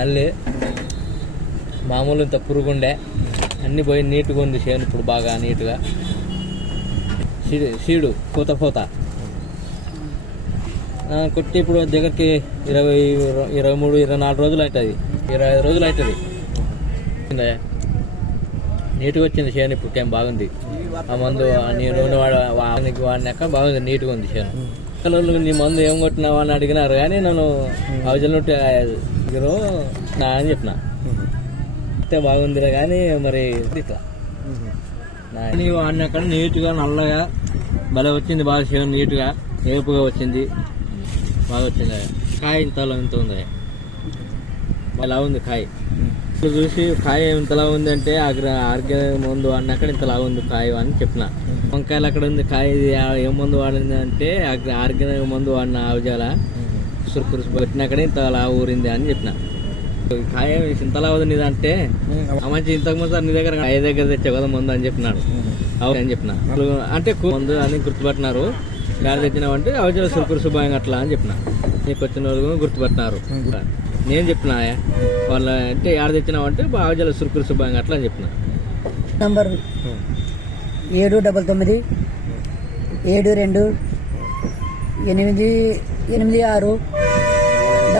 నల్లి మామూలు ఇంత పురుగుండే అన్నీ పోయి నీట్గా ఉంది చేను ఇప్పుడు బాగా నీట్గా. సీడు పూత కొట్టి ఇప్పుడు దగ్గరికి 23-24 రోజులు అవుతుంది, 25 రోజులు అవుతుంది. నీట్గా వచ్చింది చేను ఇప్పుడు టైం బాగుంది. ఆ మందు నూనె వాడినాక బాగుంది, నీట్గా ఉంది చేను. నీ మందు ఏం కొట్టినావా అని అడిగినారు కానీ నన్ను అవజలు నా అని చెప్పిన బాగుందిరా కానీ మరి ఇట్లా వాడినాక నీట్గా నల్లగా భలే వచ్చింది, బాగా చేను నీట్గా ఏపుగా వచ్చింది, బాగా వచ్చింది. కాయ ఇంతలో ఇంత ఉంది, అలా ఉంది కాయ. చూసి కాయ ఇంతలా ఉంది అంటే ఆర్గానిక్ మందు వాడినాక ఇంతలా ఉంది కాయ అని చెప్పిన. వంకాయలు అక్కడ ఉంది కాయ, ఏం మందు వాడింది అంటే ఆర్గానిక్ మందు వాడిన ఆవుజాల సురుకురుసు పెట్టినాకనే ఇంతలా ఊరింది అని చెప్పిన. కాయ ఇంతలా ఉంది అంటే మంచి ఇంతకుముందు సార్ నీ దగ్గర 5 దగ్గర తెచ్చే కదా మందు అని చెప్పినాడు. అవును అని చెప్పిన. అంటే మందు అని గుర్తుపట్టినారు, గాడి తెచ్చినామంటే అవజాల సురుకురు శుభ్రంగా అట్లా అని చెప్పిన. నీకు వచ్చిన వాళ్ళు గుర్తుపట్టినారు. నేను చెప్పిన వాళ్ళ అంటే ఏడ తెచ్చినామంటే అవజాల సురుకురు శుభ్రంగా అట్లా అని చెప్పిన. Number 799 72 886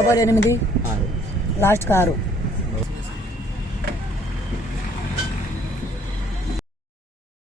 88 last 6.